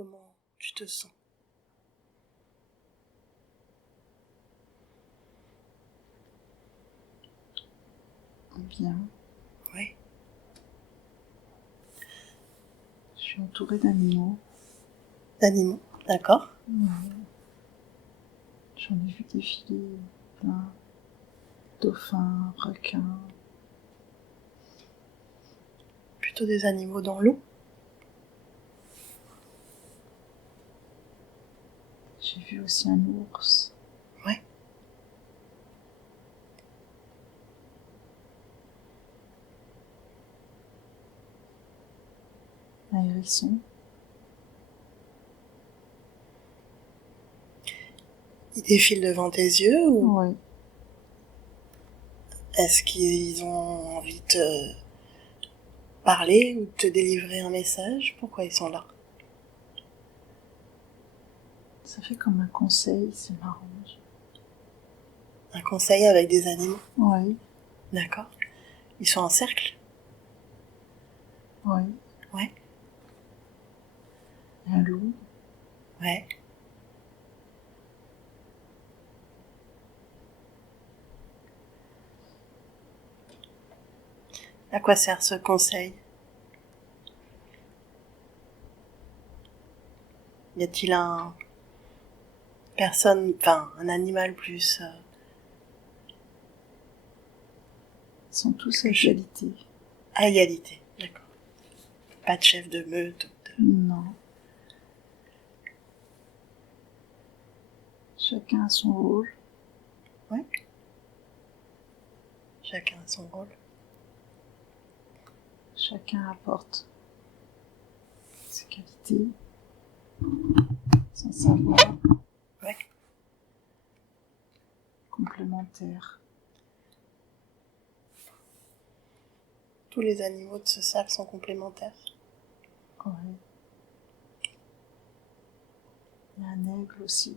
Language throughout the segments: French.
Comment tu te sens? Bien. Oui. Je suis entourée d'animaux. D'animaux, d'accord. J'en ai vu défiler plein. Dauphins, requins. Plutôt des animaux dans l'eau. J'ai vu aussi un ours. Ouais. Un hérisson. Ils défilent devant tes yeux ou Oui. est-ce qu'ils ont envie de te parler ou de te délivrer un message? Pourquoi ils sont là? Ça fait comme un conseil, c'est marrant. Un conseil avec des animaux? Oui. D'accord. Ils sont en cercle? Oui. Ouais. Un loup. Ouais. À quoi sert ce conseil? Y a-t-il un animal plus Ils sont tous à égalité. à égalité? D'accord. Pas de chef de meute ou de... Non. Chacun a son rôle. Ouais. Chacun a son rôle. Chacun apporte ses qualités, son savoir. Ouais. Complémentaire. Tous les animaux de ce cercle sont complémentaires. Oui. Il y a un aigle aussi.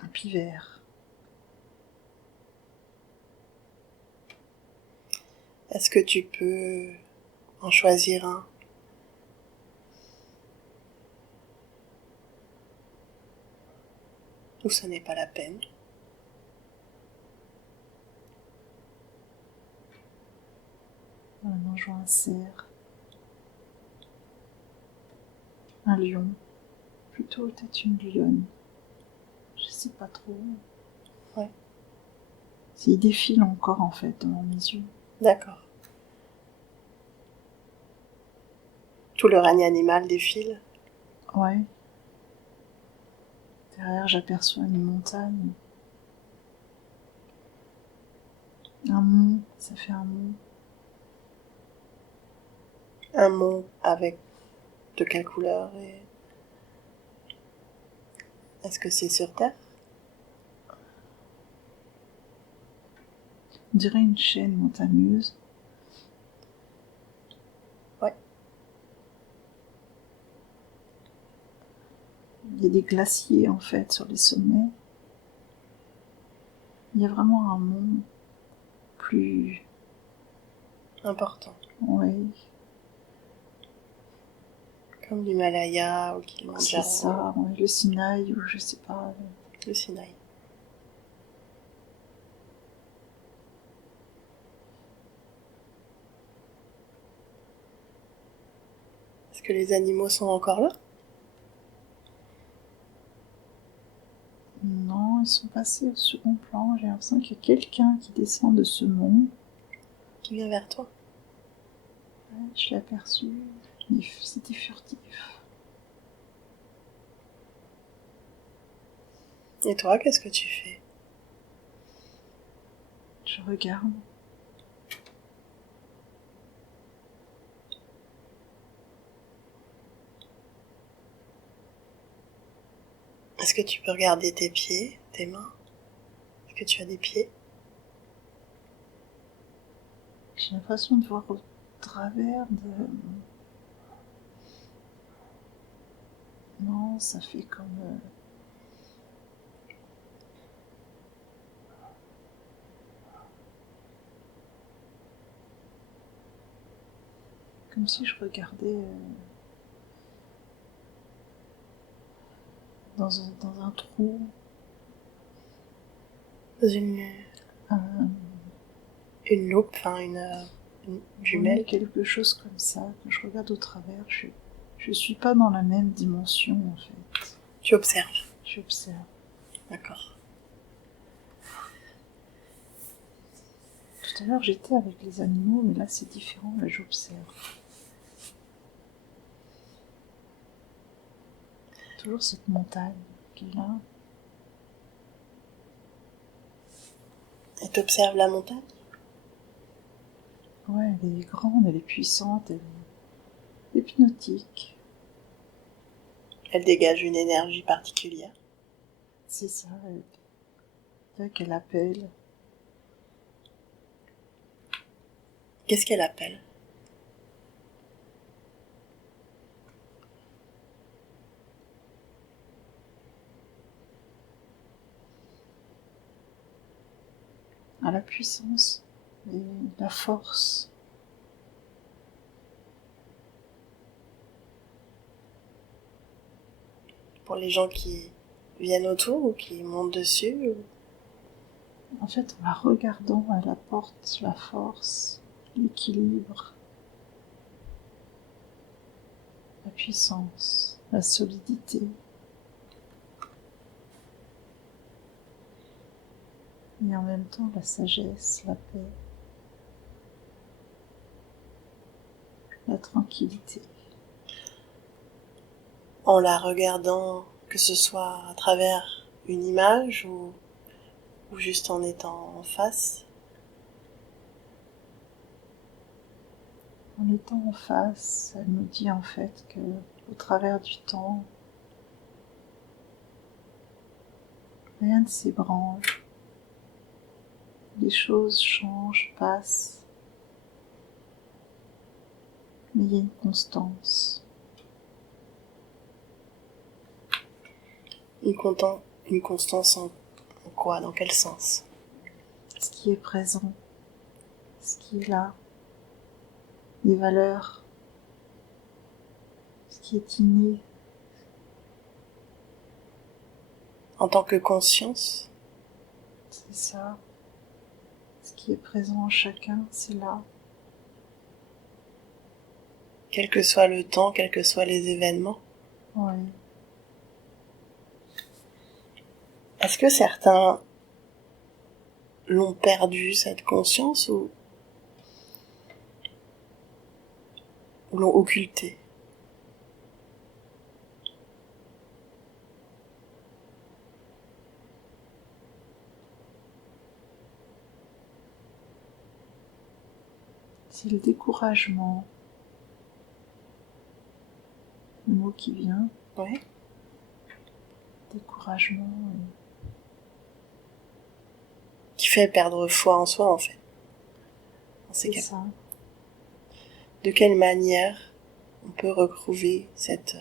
Un pivert. Est-ce que tu peux en choisir un? Ou ce n'est pas la peine? Maintenant, je vois un cerf. Un lion. Plutôt peut-être une lionne. Je sais pas trop. Ouais. Il défile encore en fait devant mes yeux. D'accord. Tout le règne animal défile? Ouais. Derrière, j'aperçois une montagne. Un mont, ça fait un mont. Un mont avec de quelle couleur et... Est-ce que c'est sur Terre? On dirait une chaîne montagneuse. Ouais. Il y a des glaciers en fait sur les sommets. Il y a vraiment un mont plus... Important. Ouais, Comme l'Himalaya ou c'est Kilimanjaro. ça, ouais, le Sinaï ou je sais pas. Le Sinaï. Est-ce que les animaux sont encore là? Non, ils sont passés au second plan. J'ai l'impression qu'il y a quelqu'un qui descend de ce mont. Qui vient vers toi? Ouais, je l'ai aperçu, mais c'était furtif. Et toi, qu'est-ce que tu fais? Je regarde. Est-ce que tu peux regarder tes pieds, tes mains? Est-ce que tu as des pieds? J'ai l'impression de voir au travers de... Non, ça fait comme... comme si je regardais dans un trou, Dans une loupe, enfin une jumelle. Quelque chose comme ça. Quand je regarde au travers, je suis pas dans la même dimension en fait. Tu observes. J'observe. D'accord. Tout à l'heure j'étais avec les animaux, mais là c'est différent, là j'observe. Toujours cette montagne qui est là. Et t'observes la montagne? Ouais, elle est grande, elle est puissante, elle est hypnotique. Elle dégage une énergie particulière. C'est ça, qu'elle appelle. Qu'est-ce qu'elle appelle? À la puissance et la force. Pour les gens qui viennent autour ou qui montent dessus ou... En fait, en la regardant, elle apporte la force, l'équilibre, la puissance, la solidité. Et en même temps, la sagesse, la paix, la tranquillité. En la regardant, que ce soit à travers une image ou juste en étant en face. En étant en face, elle nous dit en fait que, au travers du temps, rien ne s'ébranle. Les choses changent, passent, mais il y a une constance. Une constance en quoi? Dans quel sens? Ce qui est présent, ce qui est là, les valeurs, ce qui est inné. En tant que conscience? C'est ça. Ce qui est présent en chacun, c'est là. Quel que soit le temps, quels que soient les événements. Oui. Est-ce que certains l'ont perdu, cette conscience, ou l'ont occultée? C'est le découragement. Le mot qui vient. Oui. Découragement. Qui fait perdre foi en soi, en fait. C'est ça. De quelle manière on peut retrouver cette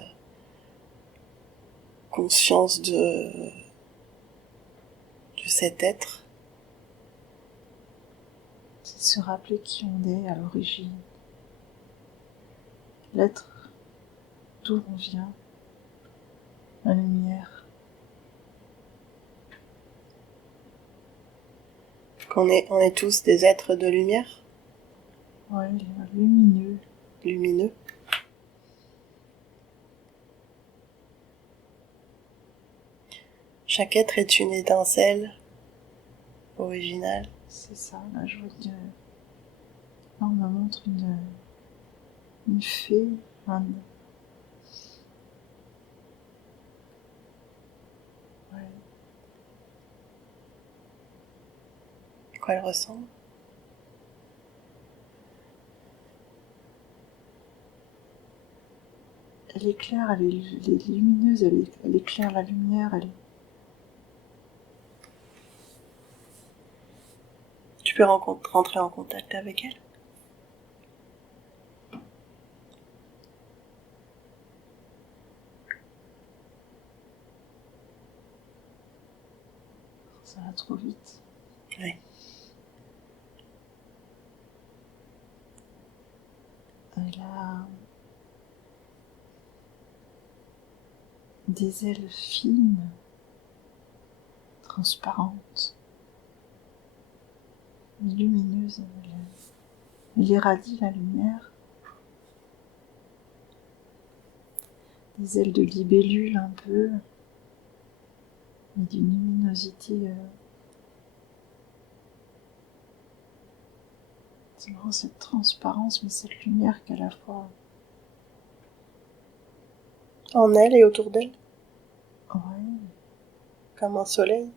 conscience de cet être? C'est se rappeler qui on est à l'origine. L'être d'où on vient. La lumière. On est tous des êtres de lumière? Ouais, lumineux. Lumineux. Chaque être est une étincelle originale. C'est ça, là je vois que... Là on me montre une fée, ouais. À quoi elle ressemble? Elle éclaire, elle est lumineuse, elle éclaire la lumière, elle est... Tu peux rentrer en contact avec elle? Ça va trop vite. Oui. elle a des ailes fines, transparentes, lumineuses. Elle irradie la lumière. Des ailes de libellule un peu, mais d'une luminosité. C'est marrant cette transparence, mais cette lumière qu'à la fois. En elle et autour d'elle, Ouais, comme un soleil.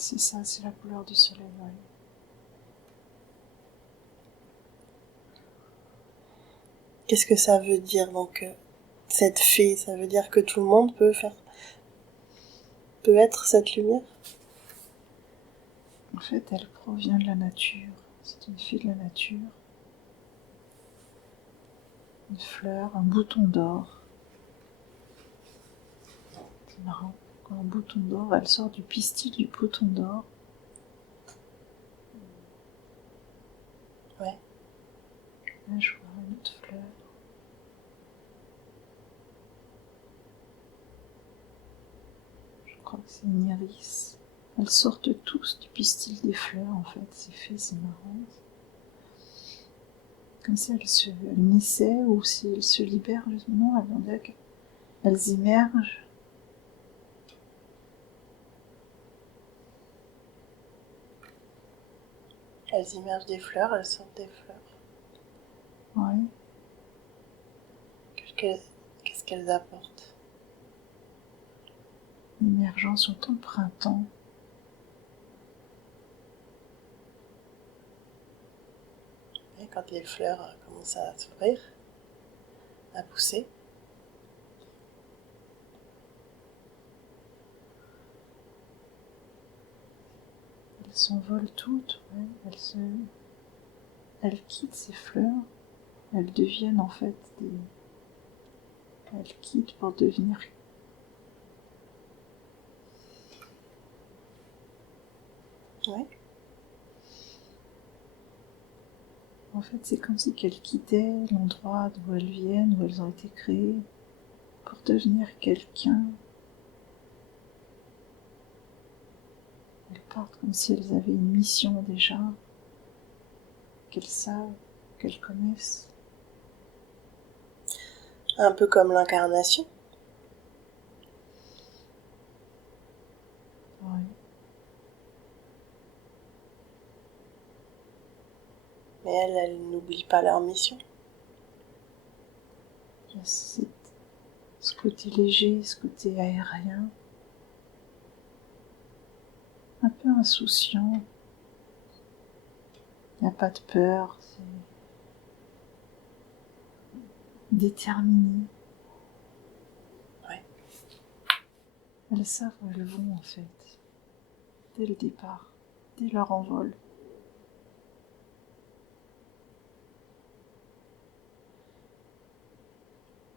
c'est ça, c'est la couleur du soleil, ouais. Qu'est-ce que ça veut dire donc cette fée? Ça veut dire que tout le monde peut être cette lumière? En fait, elle provient de la nature. C'est une fée de la nature. Une fleur, un bouton d'or. C'est marrant. Quand un bouton d'or, elle sort du pistil du bouton d'or. Ouais. Là, je vois une autre fleur. Je crois que c'est une iris. Elles sortent tous du pistil des fleurs, en fait. Ces fées, c'est marrant. Comme si elles naissaient ou si elles se libèrent. Non, elles émergent. Elles immergent des fleurs, elles sortent des fleurs. Ouais. Qu'est-ce qu'elles apportent? L'émergence au temps de printemps. Et quand les fleurs commencent à s'ouvrir, à pousser. Elles s'envolent toutes, ouais. Elles quittent ces fleurs. Elles deviennent en fait des... Elles quittent pour devenir... Ouais. En fait, c'est comme si qu'elles quittaient l'endroit d'où elles viennent, où elles ont été créées, pour devenir quelqu'un. Elles partent comme si elles avaient une mission déjà, qu'elles savent, qu'elles connaissent. Un peu comme l'incarnation. Ouais. Mais elles n'oublient pas leur mission. Il y a ce côté léger, ce côté aérien, un peu insouciant. Il n'y a pas de peur, c'est déterminé. Ouais. Elles savent où elles vont en fait, dès le départ, dès leur envol.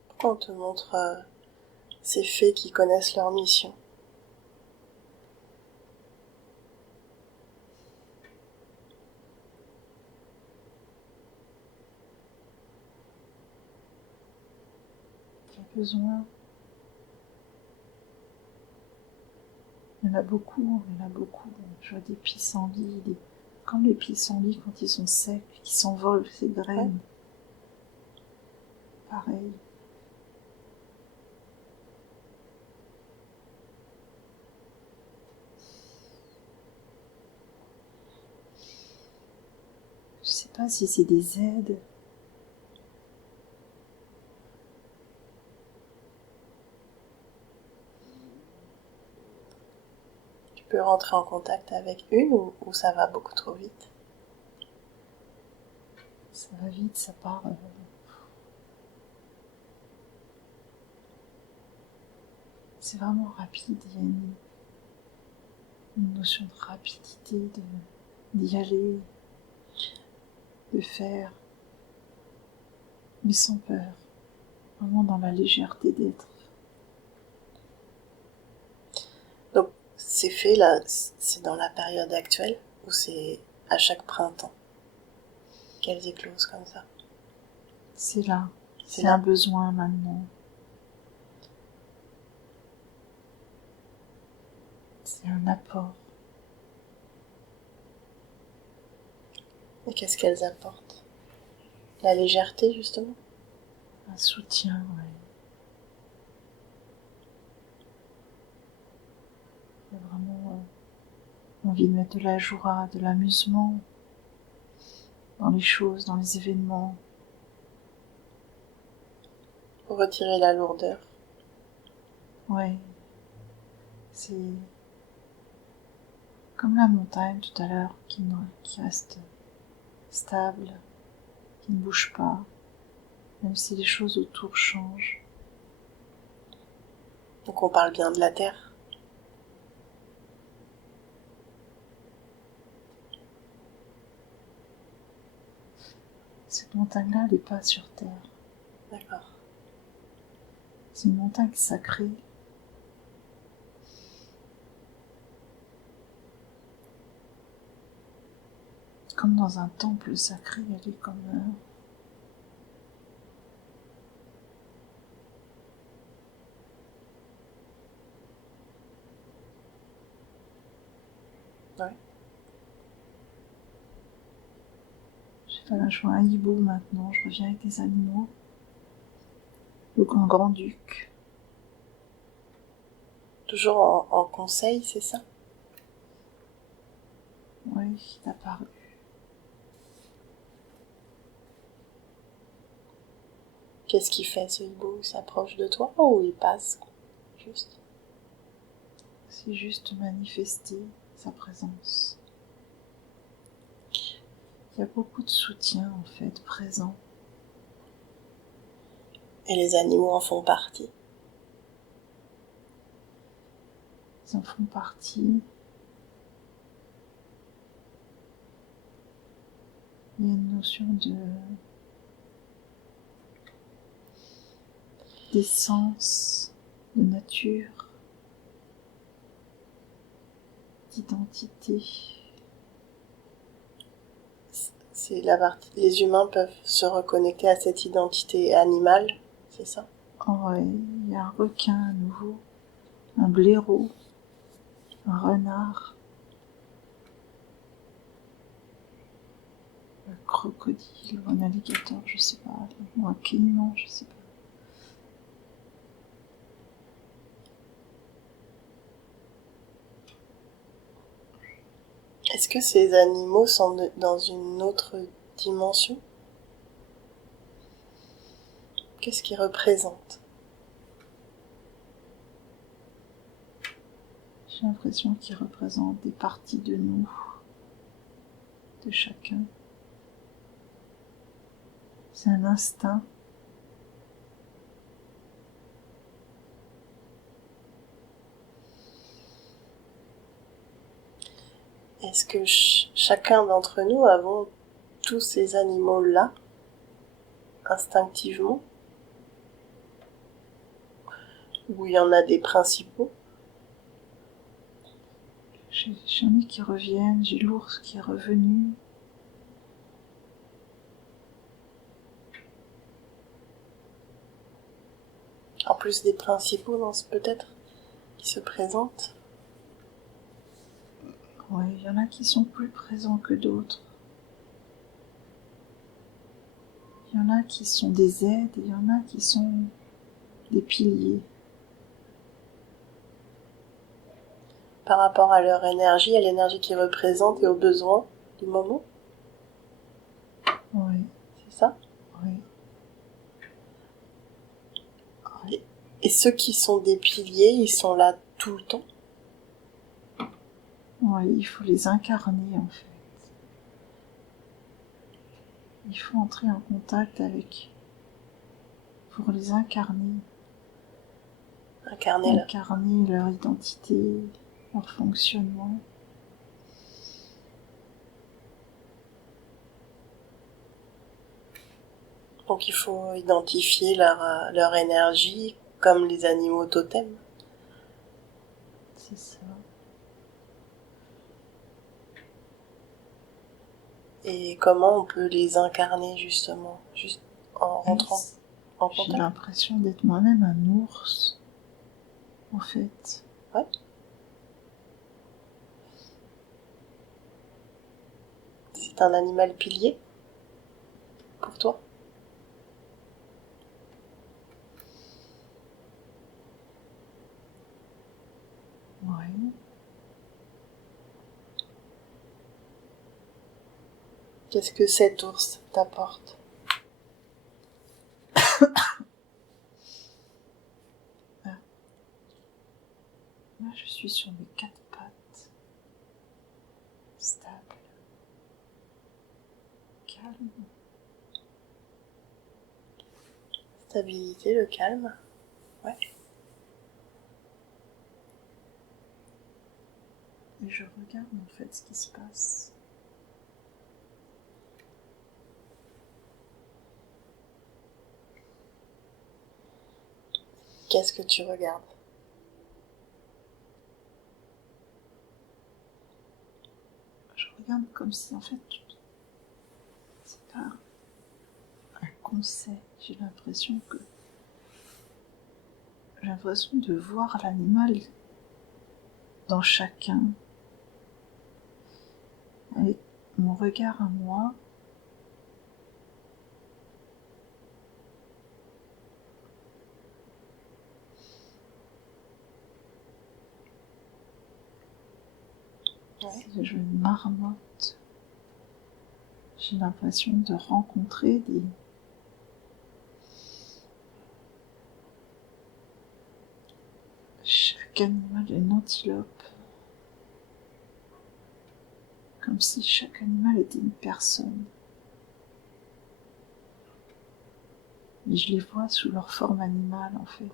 Pourquoi on te montre ces fées qui connaissent leur mission? Il y a besoin. Il y en a beaucoup, il y en a beaucoup. Je vois des pissenlits, comme les pissenlits quand ils sont secs, qui s'envolent ces graines. Ouais. Pareil. Je sais pas si c'est des aides. Tu peux rentrer en contact avec une ou ça va beaucoup trop vite? Ça va vite, ça part. C'est vraiment rapide, il y a une notion de rapidité, d'y aller, de faire, mais sans peur, vraiment dans la légèreté d'être. Donc ces fées-là, c'est dans la période actuelle ou c'est à chaque printemps qu'elles éclosent comme ça? C'est là. C'est C'est là. un besoin maintenant. C'est un apport. Et qu'est-ce qu'elles apportent? La légèreté, justement. Un soutien, ouais. Il y a vraiment envie de mettre de la joie, de l'amusement dans les choses, dans les événements. Pour retirer la lourdeur. Ouais. C'est comme la montagne tout à l'heure qui reste stable, qui ne bouge pas, même si les choses autour changent. Donc on parle bien de la terre. Cette montagne-là, elle n'est pas sur terre. D'accord. C'est une montagne sacrée. Comme dans un temple sacré, elle est comme Ouais. je vois un hibou maintenant, je reviens avec des animaux. Un grand-duc. Toujours en conseil, c'est ça? Oui, il est apparu. Qu'est-ce qu'il fait, ce hibou? Il s'approche de toi ou il passe? Juste. C'est juste manifester sa présence. Il y a beaucoup de soutien en fait présent. Et les animaux en font partie. Ils en font partie. Il y a une notion d'essence, de nature, d'identité. C'est la partie. Les humains peuvent se reconnecter à cette identité animale, c'est ça? Oh ouais, il y a un requin à nouveau, un blaireau, un renard, un crocodile ou un alligator, je sais pas, ou un caïman, je sais pas. Est-ce que ces animaux sont dans une autre dimension? Qu'est-ce qu'ils représentent? J'ai l'impression qu'ils représentent des parties de nous, de chacun. C'est un instinct. Est-ce que chacun d'entre nous avons tous ces animaux-là, instinctivement? Ou il y en a des principaux? J'en ai qui reviennent, j'ai l'ours qui est revenu. En plus des principaux, peut-être, qui se présentent? Ouais, il y en a qui sont plus présents que d'autres. Il y en a qui sont des aides et il y en a qui sont des piliers. Par rapport à leur énergie, à l'énergie qu'ils représentent et aux besoins du moment? Oui, C'est ça? oui. Et ceux qui sont des piliers, ils sont là tout le temps? Oui, il faut les incarner en fait. Il faut entrer en contact avec pour les incarner. Incarner leur identité, leur fonctionnement. Donc il faut identifier leur énergie comme les animaux totems. C'est ça. Et comment on peut les incarner justement? Juste en rentrant en J'ai contact. l'impression d'être moi-même un ours, en fait. Ouais. C'est un animal pilier pour toi? Ouais. Qu'est-ce que cet ours t'apporte? Là, je suis sur mes 4 pattes, stable, calme. Stabilité, le calme. Ouais. Et je regarde en fait ce qui se passe. Qu'est-ce que tu regardes? Je regarde comme si en fait, c'est pas un conseil. J'ai l'impression de voir l'animal dans chacun, avec mon regard à moi. Ouais. Si je une marmotte, j'ai l'impression de rencontrer chaque animal une antilope, comme si chaque animal était une personne. Et je les vois sous leur forme animale en fait.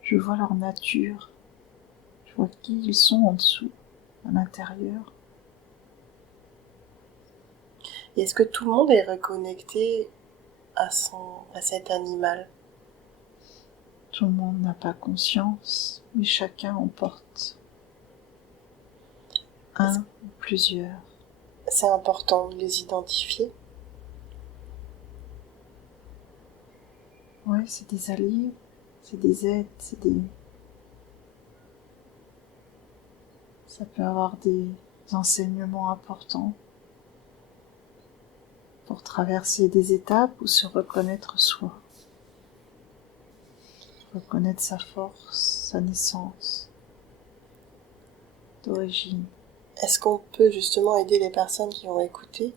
Je vois leur nature, je vois qui ils sont en dessous, à l'intérieur. Et est-ce que tout le monde est reconnecté à cet animal? Tout le monde n'a pas conscience, mais chacun en porte un ou plusieurs. C'est important de les identifier. Ouais, c'est des alliés, c'est des aides, ça peut avoir des enseignements importants pour traverser des étapes ou se reconnaître soi. Reconnaître sa force, sa naissance, d'origine. Est-ce qu'on peut justement aider les personnes qui vont écouter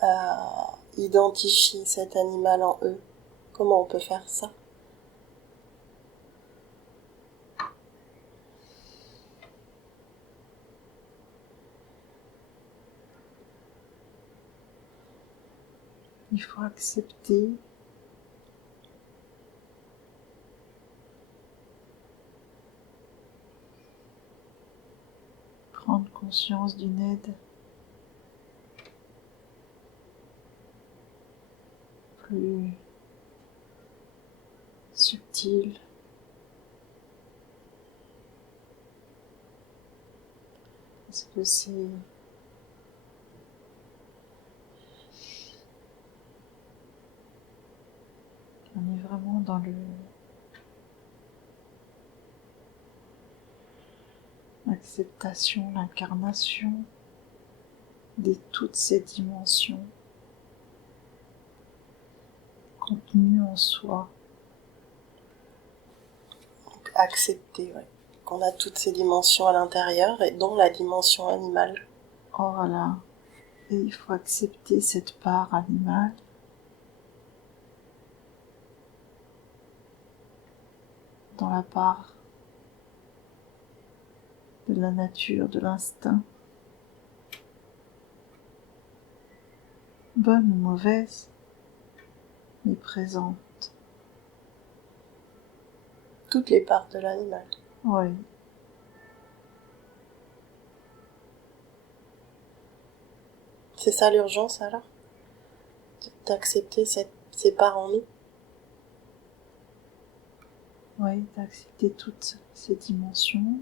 à identifier cet animal en eux? Comment on peut faire ça? Il faut accepter prendre conscience d'une aide plus subtile. Est-ce que on est vraiment dans l'acceptation, l'incarnation de toutes ces dimensions contenues en soi. Donc, accepter, ouais, qu'on a toutes ces dimensions à l'intérieur et dont la dimension animale. Oh voilà, et il faut accepter cette part animale dans la part de la nature, de l'instinct, bonne ou mauvaise, mais présente. Toutes les parts de l'animal. Oui, C'est ça l'urgence alors? D'accepter ces parts en nous? oui, d'accepter toutes ces dimensions.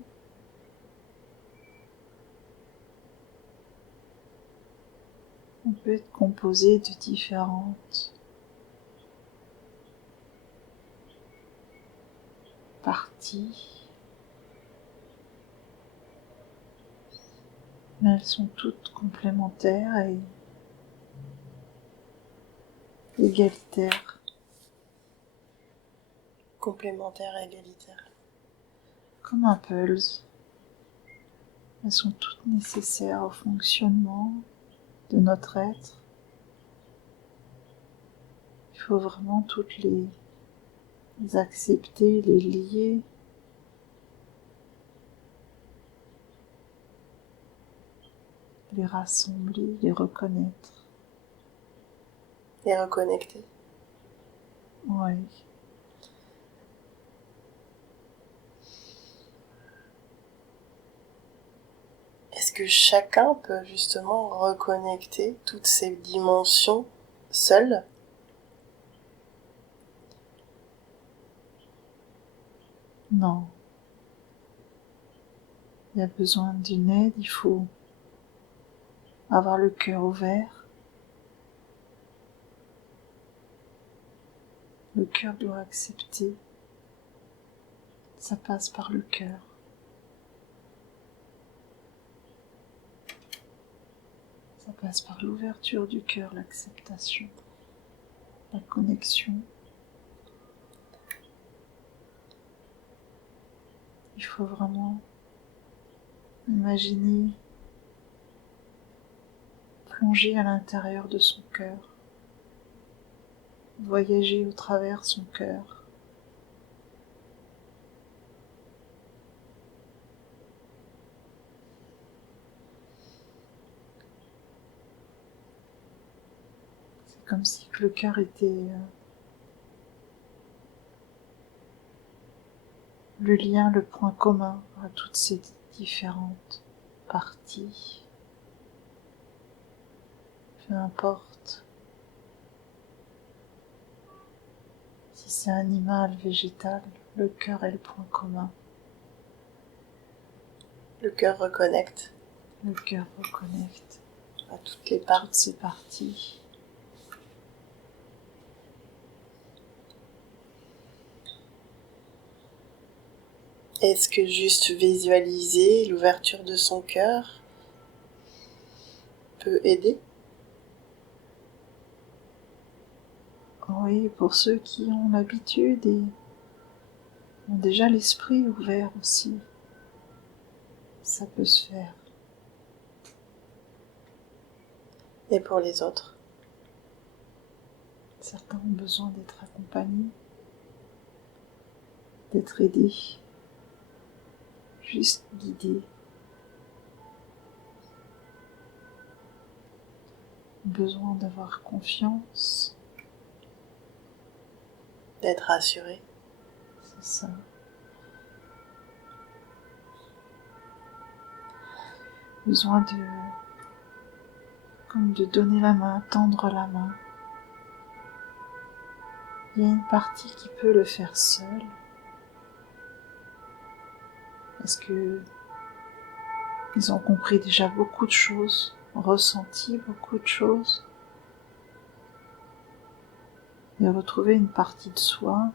On peut être composé de différentes parties, mais elles sont toutes complémentaires et égalitaires. Complémentaire et égalitaire. Comme un puzzle. Elles sont toutes nécessaires au fonctionnement de notre être. Il faut vraiment toutes les accepter, les lier, les rassembler, les reconnaître. Et reconnecter. Oui. Est-ce que chacun peut justement reconnecter toutes ces dimensions seul? Non. Il y a besoin d'une aide, il faut avoir le cœur ouvert. Le cœur doit accepter. Ça passe par le cœur. Ça passe par l'ouverture du cœur, l'acceptation, la connexion. Il faut vraiment imaginer plonger à l'intérieur de son cœur, voyager au travers son cœur. C'est comme si le cœur était le lien, le point commun à toutes ces différentes parties. Peu importe si c'est animal, végétal, le cœur est le point commun. Le cœur reconnecte Le cœur reconnecte à toutes les toutes parties. ces parties. Est-ce que juste visualiser l'ouverture de son cœur peut aider? Oui, pour ceux qui ont l'habitude et ont déjà l'esprit ouvert aussi, ça peut se faire. Et pour les autres? Certains ont besoin d'être accompagnés, d'être aidés, juste guidés. Besoin d'avoir confiance, D'être rassuré? c'est ça. Besoin comme de donner la main, tendre la main. Il y a une partie qui peut le faire seule, parce que ils ont compris déjà beaucoup de choses, ressenti beaucoup de choses, et retrouver une partie de soi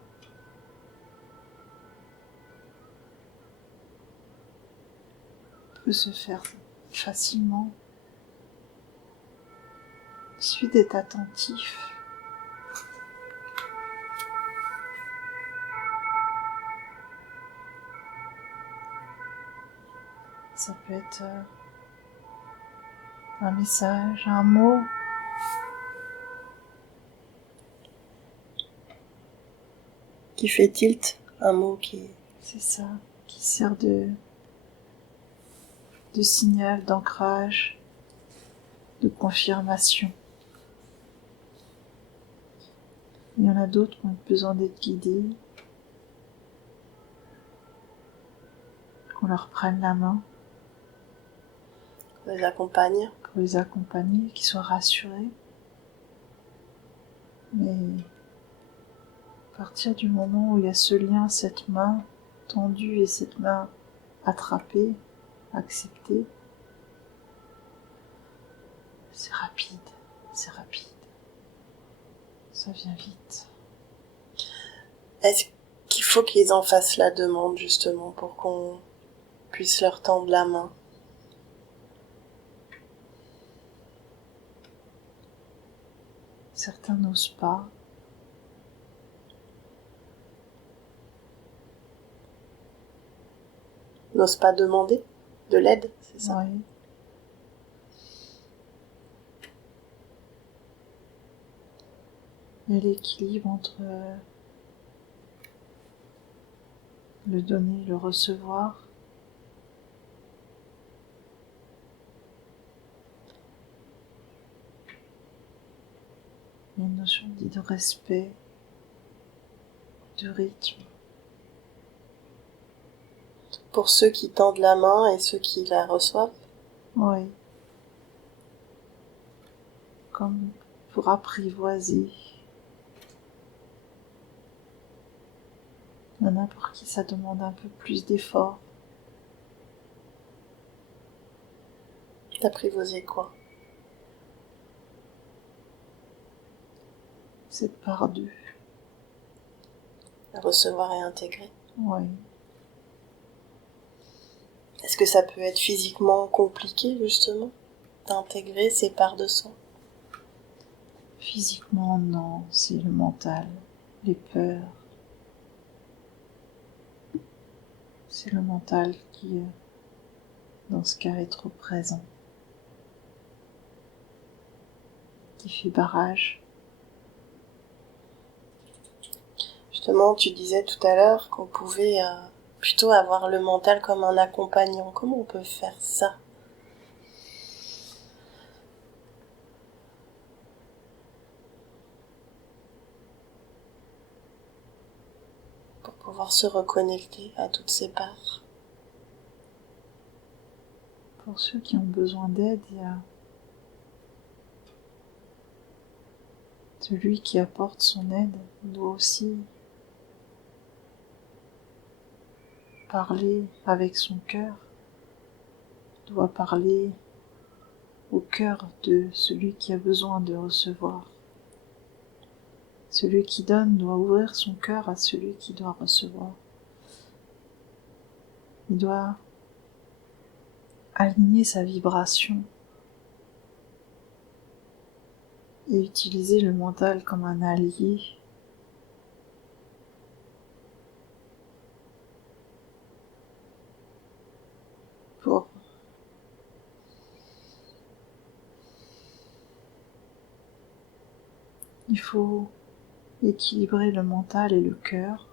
peut se faire facilement. Il suffit d'être attentif. Ça peut être un message, un mot, Qui fait tilt, un mot qui... c'est ça, qui sert de signal, d'ancrage, de confirmation. Il y en a d'autres qui ont besoin d'être guidés, qu'on leur prenne la main les accompagne. pour les accompagner, qu'ils soient rassurés. Mais à partir du moment où il y a ce lien, cette main tendue et cette main attrapée, acceptée, c'est rapide. c'est rapide. Ça vient vite. Est-ce qu'il faut qu'ils en fassent la demande justement pour qu'on puisse leur tendre la main? Certains n'osent pas. N'osent pas demander de l'aide, c'est ça? Oui. Il y a l'équilibre entre le donner et le recevoir. Il y a une notion de respect, de rythme. Pour ceux qui tendent la main et ceux qui la reçoivent? Oui. Comme pour apprivoiser. Il y en a pour qui ça demande un peu plus d'effort. D'apprivoiser quoi? Cette part d'eux. Recevoir et intégrer. Oui. Est-ce que ça peut être physiquement compliqué justement d'intégrer ces parts de soi? Physiquement, non, c'est le mental, les peurs. C'est le mental qui, dans ce cas, est trop présent, qui fait barrage. Justement, tu disais tout à l'heure qu'on pouvait plutôt avoir le mental comme un accompagnant. Comment on peut faire ça? Pour pouvoir se reconnecter à toutes ces parts. Pour ceux qui ont besoin d'aide, il y a celui qui apporte son aide doit aussi parler avec son cœur, doit parler au cœur de celui qui a besoin de recevoir. Celui qui donne doit ouvrir son cœur à celui qui doit recevoir. Il doit aligner sa vibration et utiliser le mental comme un allié pour il faut équilibrer le mental et le cœur.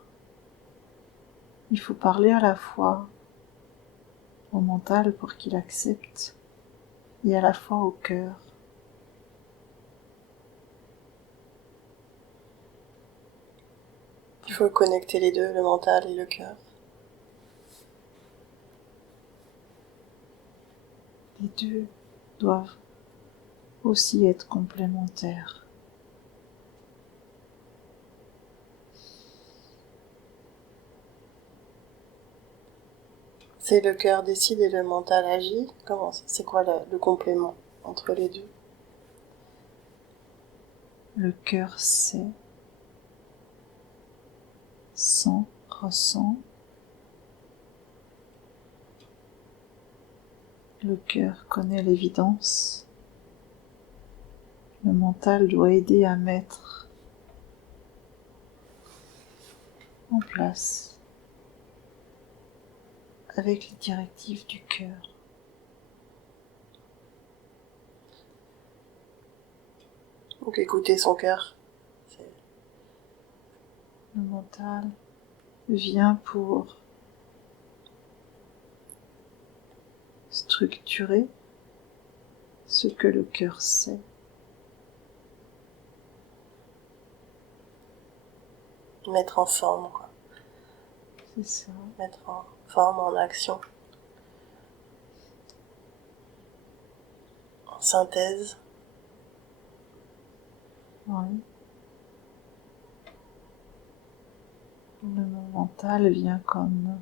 Il faut parler à la fois au mental pour qu'il accepte et à la fois au cœur. Il faut connecter les deux, le mental et le cœur. Les deux doivent aussi être complémentaires. C'est le cœur décide et le mental agit. C'est quoi le complément entre les deux? Le cœur sait, sent, ressent. Le cœur connaît l'évidence. Le mental doit aider à mettre en place avec les directives du cœur. Donc écouter son cœur. Le mental vient pour structurer ce que le cœur sait. Mettre en forme, quoi. C'est ça. Mettre en forme, en action. En synthèse. Oui. Le mental vient comme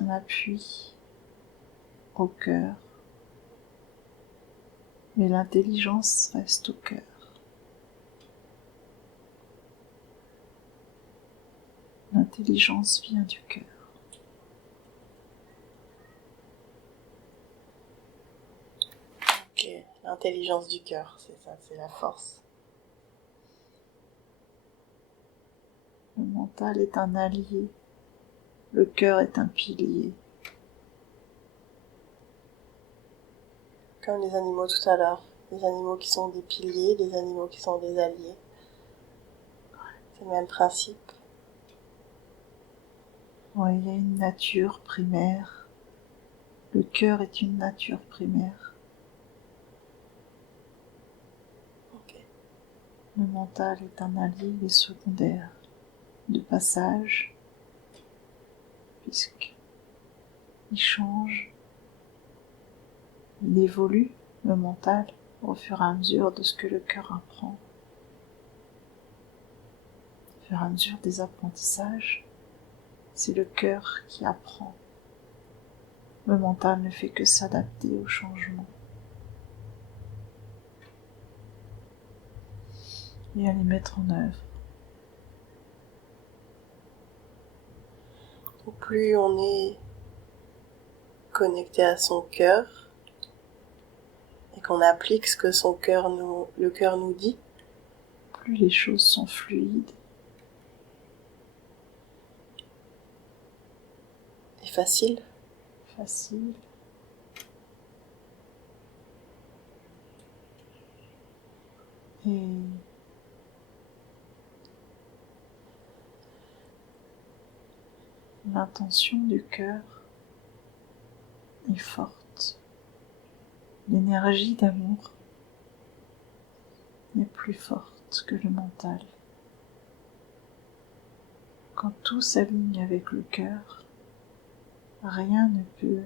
un appui au cœur, mais l'intelligence reste au cœur. L'intelligence vient du cœur. Ok, l'intelligence du cœur, c'est ça, c'est la force. Le mental est un allié, le cœur est un pilier. Comme les animaux tout à l'heure, les animaux qui sont des piliers, les animaux qui sont des alliés. C'est le même principe. Ouais, il y a une nature primaire. Le cœur est une nature primaire. Ok. Le mental est un allié et secondaire, de passage, puisqu'il change, il évolue, le mental, au fur et à mesure de ce que le cœur apprend. Au fur et à mesure des apprentissages, c'est le cœur qui apprend. Le mental ne fait que s'adapter au changement et à les mettre en œuvre. Au plus on est connecté à son cœur et qu'on applique ce que le cœur nous dit, Plus les choses sont fluides, et faciles, faciles, et l'intention du cœur est forte. L'énergie d'amour est plus forte que le mental. Quand tout s'aligne avec le cœur, rien ne peut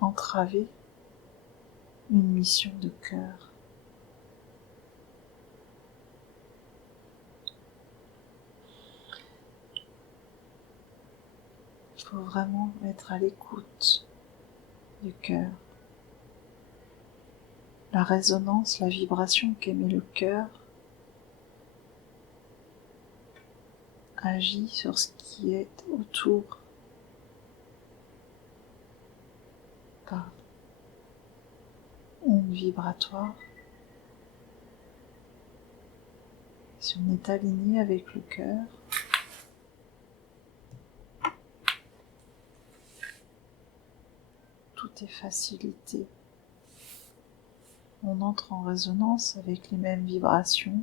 entraver une mission de cœur. Il faut vraiment être à l'écoute du cœur. La résonance, la vibration qu'émet le cœur agit sur ce qui est autour par onde vibratoire. Si on est aligné avec le cœur, tout est facilité. On entre en résonance avec les mêmes vibrations.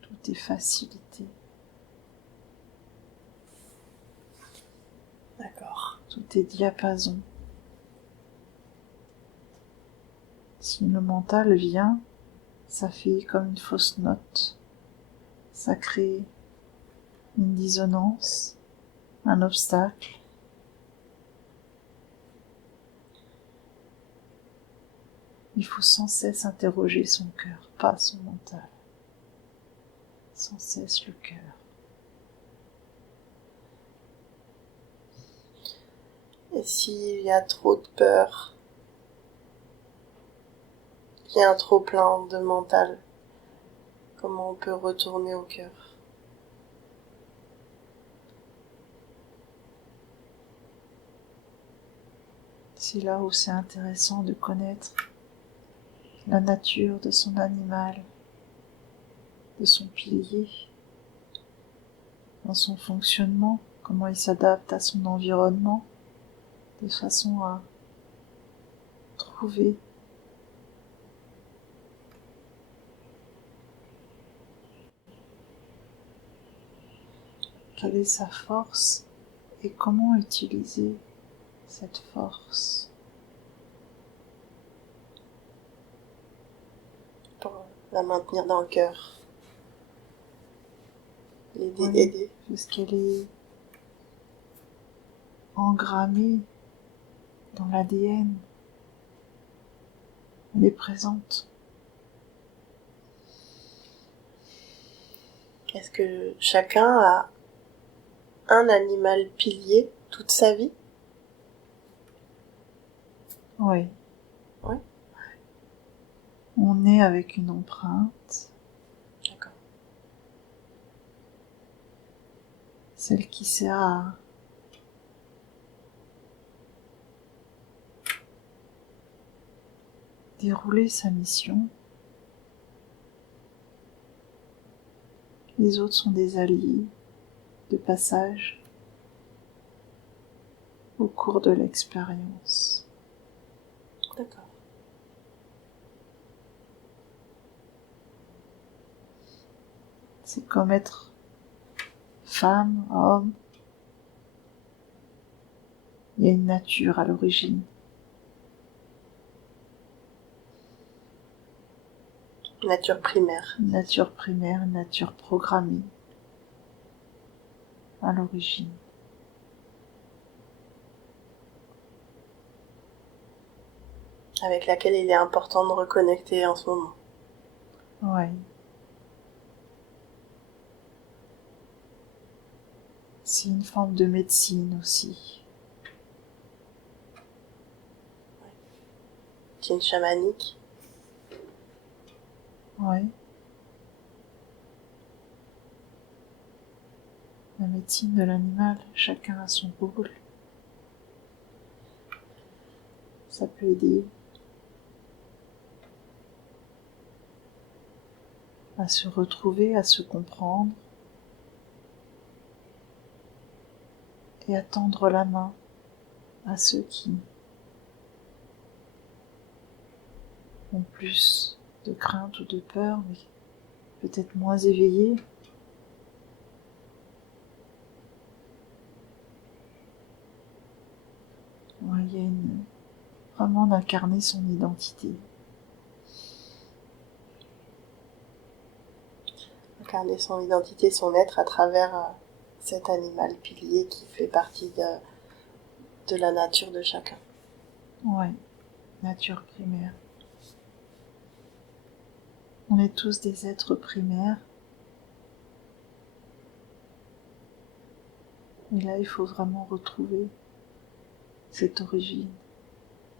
Tout est facilité. d'accord. Tout est diapason. Si le mental vient, ça fait comme une fausse note. Ça crée une dissonance, un obstacle. Il faut sans cesse interroger son cœur, pas son mental. Sans cesse le cœur. Et s'il y a trop de peur, il y a un trop plein de mental, comment on peut retourner au cœur? C'est là où c'est intéressant de connaître la nature de son animal, de son pilier, dans son fonctionnement, comment il s'adapte à son environnement, de façon à trouver quelle est sa force et comment utiliser cette force. Pour la maintenir dans le cœur. L'aider, Oui, aider. puisqu'elle est engrammée dans l'ADN, elle est présente. Est-ce que chacun a un animal pilier toute sa vie? Oui. Oui. On est avec une empreinte, D'accord. celle qui sert à dérouler sa mission. Les autres sont des alliés de passage au cours de l'expérience. D'accord. C'est comme être femme, homme. Il y a une nature à l'origine. Nature primaire. Une nature primaire, une nature programmée à l'origine. Avec laquelle il est important de reconnecter en ce moment. Ouais. C'est une forme de médecine aussi. Médecine chamanique. Ouais. La médecine de l'animal, chacun a son rôle. Ça peut aider à se retrouver, à se comprendre et à tendre la main à ceux qui ont plus de crainte ou de peur, mais peut-être moins éveillés. Ouais, il y a vraiment d'incarner son identité. Incarner son identité, son être à travers cet animal pilier qui fait partie de la nature de chacun. Ouais, nature primaire. On est tous des êtres primaires. Et là, il faut vraiment retrouver cette origine,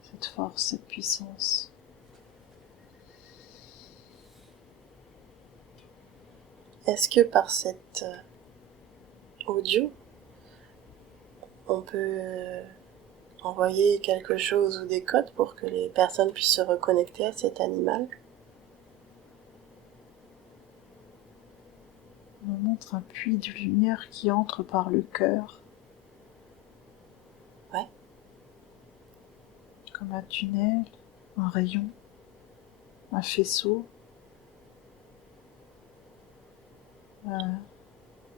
cette force, cette puissance. Est-ce que par cet audio, on peut envoyer quelque chose ou des codes pour que les personnes puissent se reconnecter à cet animal? On montre un puits de lumière qui entre par le cœur. Ouais. Comme un tunnel, un rayon, un faisceau.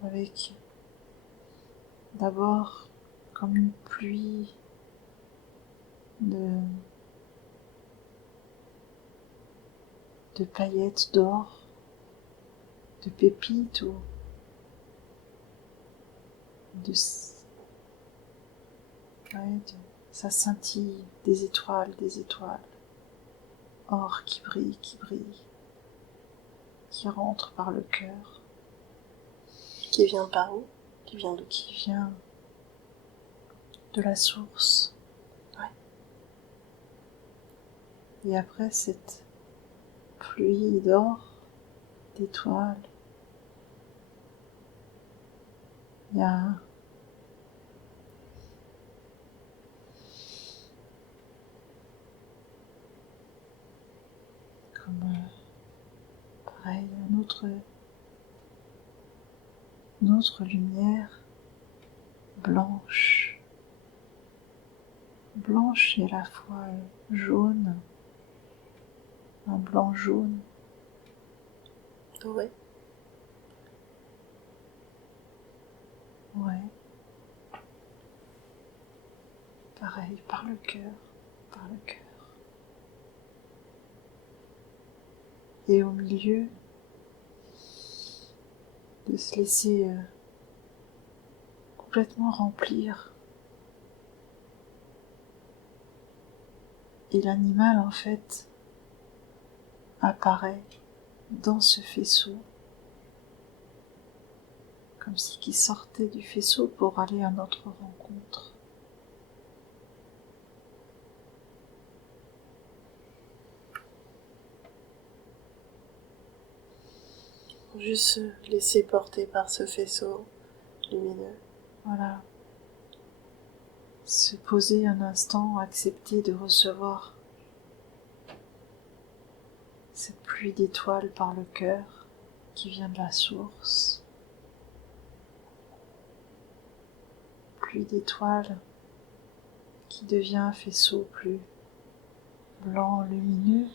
Avec d'abord comme une pluie de paillettes d'or, de pépites ou ça scintille des étoiles, or qui brille, qui rentre par le cœur. Qui vient par où? Qui vient d'où? Qui vient de la source. Ouais. Et après cette pluie d'or, d'étoiles, il y a comme pareil une autre lumière blanche et à la fois jaune, un blanc jaune. Doré. Ouais. Pareil, par le cœur. Et au milieu, de se laisser complètement remplir. Et l'animal, en fait, apparaît dans ce faisceau comme si qui sortait du faisceau pour aller à notre rencontre. Juste se laisser porter par ce faisceau lumineux. Voilà. Se poser un instant, accepter de recevoir cette pluie d'étoiles par le cœur qui vient de la source. Pluie d'étoiles qui devient un faisceau plus blanc, lumineux,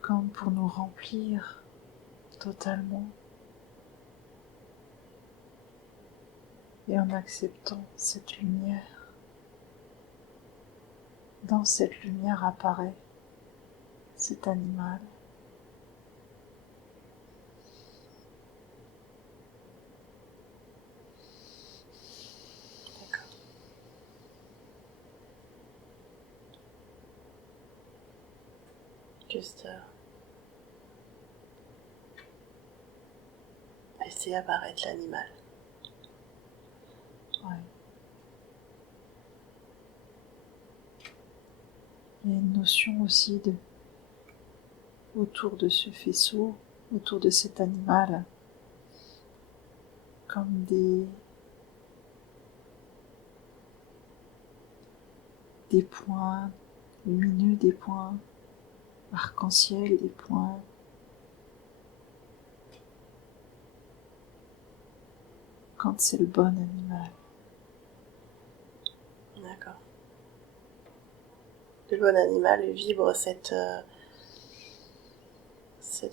comme pour nous remplir totalement. Et en acceptant cette lumière, dans cette lumière apparaît cet animal. D'accord. Juste laisser apparaître l'animal. Ouais. Il y a une notion aussi de autour de ce faisceau, autour de cet animal, comme des points lumineux, des points arc-en-ciel, des points quand c'est le bon animal. D'accord. Le bon animal vibre cet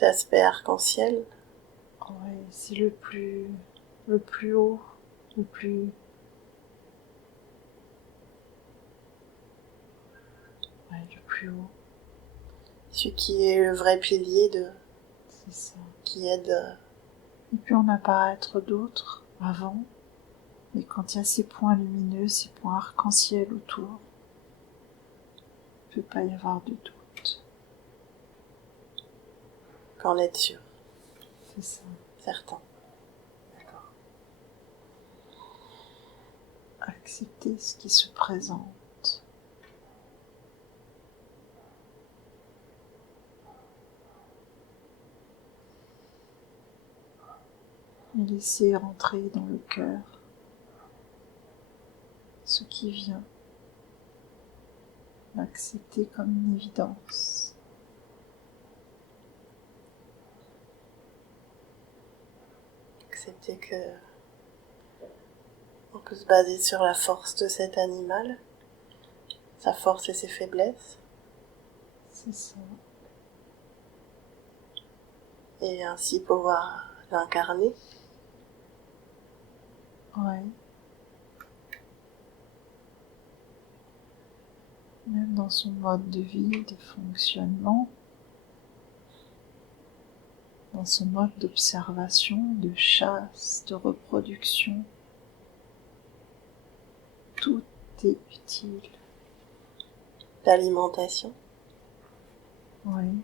aspect arc-en-ciel. Ouais, c'est le plus haut, le plus... Ouais, le plus haut, Celui qui est le vrai pilier c'est ça. qui aide. Il peut en apparaître d'autres avant, mais quand il y a ces points lumineux, ces points arc-en-ciel autour, il ne peut pas y avoir de doute. Qu'en être sûr, C'est ça. certain. D'accord. Accepter ce qui se présente. Et laisser rentrer dans le cœur ce qui vient. L'accepter comme une évidence. Accepter que on peut se baser sur la force de cet animal, sa force et ses faiblesses, C'est ça. et ainsi pouvoir l'incarner. Ouais. Même dans son mode de vie, de fonctionnement, dans son mode d'observation, de chasse, de reproduction, tout est utile. L'alimentation. Oui.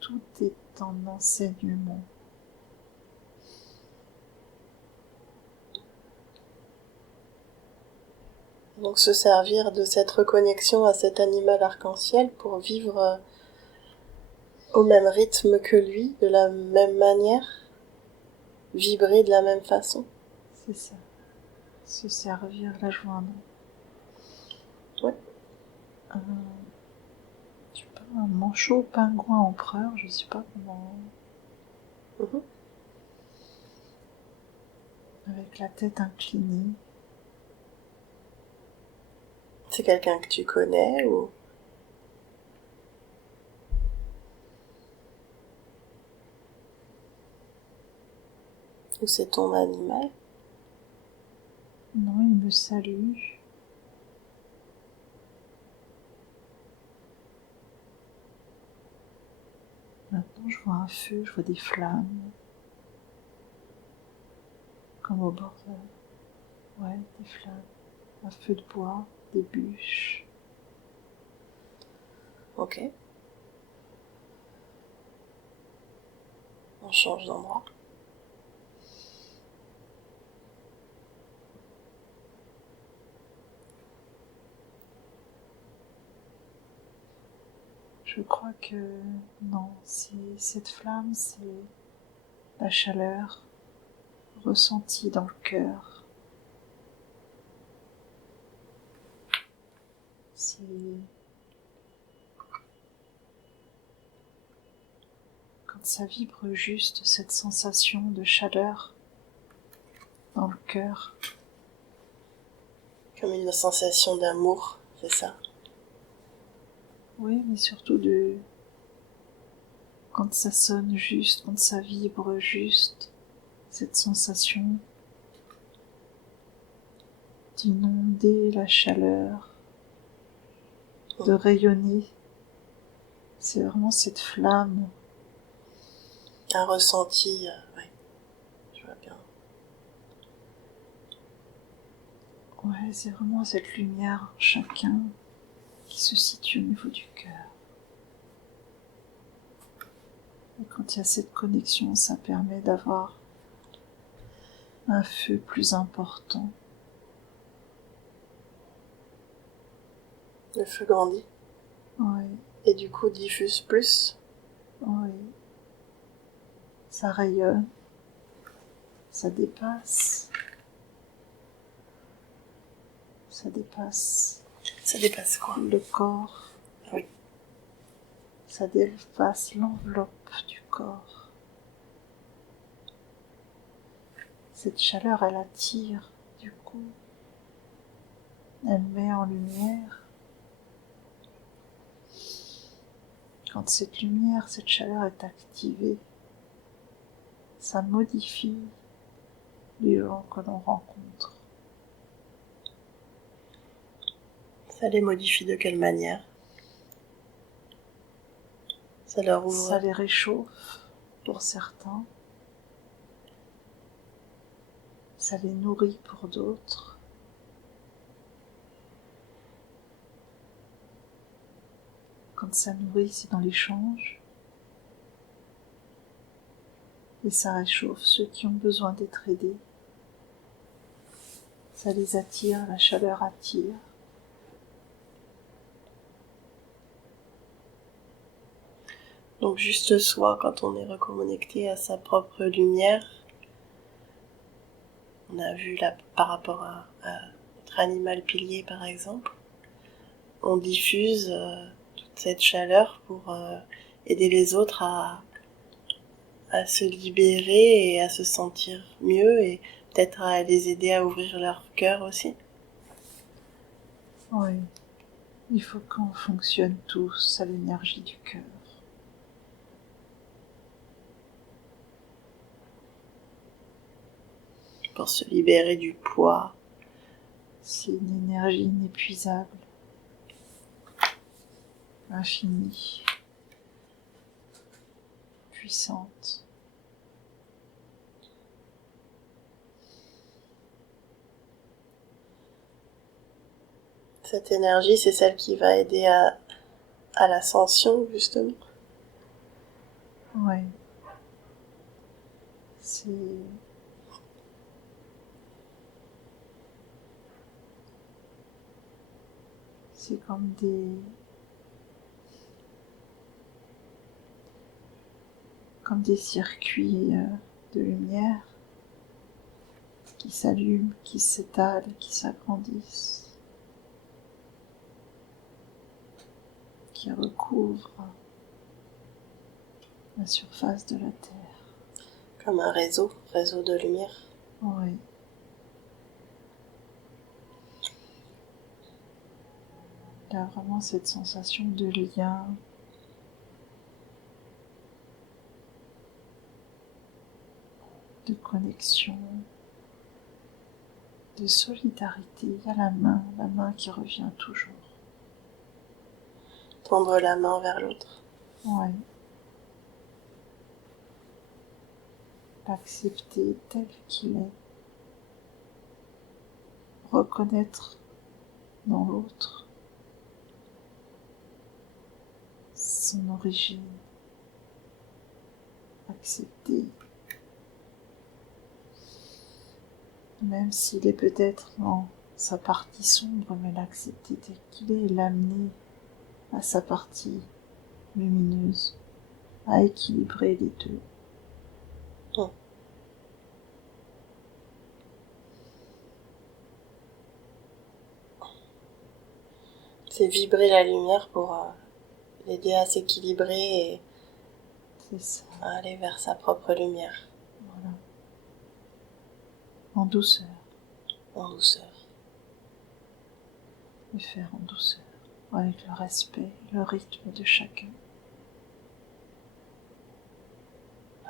Tout est en enseignement. Donc se servir de cette reconnexion à cet animal arc-en-ciel pour vivre au même rythme que lui, de la même manière, vibrer de la même façon. C'est ça. Se servir, la joindre. Ouais. Je sais pas, un manchot pingouin empereur, je sais pas comment... Mhm. Avec la tête inclinée. C'est quelqu'un que tu connais ou c'est ton animal? Non, il me salue. Maintenant, je vois un feu, je vois des flammes. Comme au bord de... Ouais, des flammes. Un feu de bois, des bûches. Ok. change d'endroit. Je crois que non, cette flamme, c'est la chaleur ressentie dans le cœur. C'est quand ça vibre juste, cette sensation de chaleur dans le cœur. Comme une sensation d'amour, c'est ça? Oui, mais surtout quand ça sonne juste, quand ça vibre juste, cette sensation d'inonder la chaleur, de rayonner. C'est vraiment cette flamme. Un ressenti, oui, je vois bien. Ouais, c'est vraiment cette lumière en chacun qui se situe au niveau du cœur. Et quand il y a cette connexion, ça permet d'avoir un feu plus important. Le feu grandit. Oui, Et du coup diffuse plus. oui. Ça rayonne, ça dépasse. Ça dépasse Ça dépasse quoi? le corps. Oui. Ça dépasse l'enveloppe du corps. Cette chaleur, elle attire, du coup. Elle met en lumière. Quand cette lumière, cette chaleur est activée, ça modifie les gens que l'on rencontre. Ça les modifie de quelle manière? Ça leur ouvre. Ça les réchauffe pour certains. Ça les nourrit pour d'autres. Quand ça nourrit, c'est dans l'échange. Et ça réchauffe ceux qui ont besoin d'être aidés. Ça les attire, la chaleur attire. Donc juste soi, quand on est reconnecté à sa propre lumière, on a vu là par rapport à notre animal pilier par exemple, on diffuse toute cette chaleur pour aider les autres à se libérer et à se sentir mieux et peut-être à les aider à ouvrir leur cœur aussi. Oui, il faut qu'on fonctionne tous à l'énergie du cœur. Pour se libérer du poids. C'est une énergie inépuisable, infinie, puissante. Cette énergie, c'est celle qui va aider à l'ascension, justement. Oui. C'est comme des circuits de lumière qui s'allument, qui s'étalent, qui s'agrandissent, qui recouvrent la surface de la Terre. Comme un réseau de lumière. Oui. Il y a vraiment cette sensation de lien, de connexion, de solidarité. Il y a la main qui revient toujours. Tendre la main vers l'autre. Oui. L'accepter tel qu'il est. Reconnaître dans l'autre son origine, la L'accepter. Même s'il est peut-être dans sa partie sombre, mais l'accepter tel qu'il est et l'amener à sa partie lumineuse, à équilibrer les deux. C'est vibrer la lumière pour l'aider à s'équilibrer et C'est ça. à aller vers sa propre lumière. Voilà. En douceur. En douceur. Le faire en douceur, avec le respect, le rythme de chacun.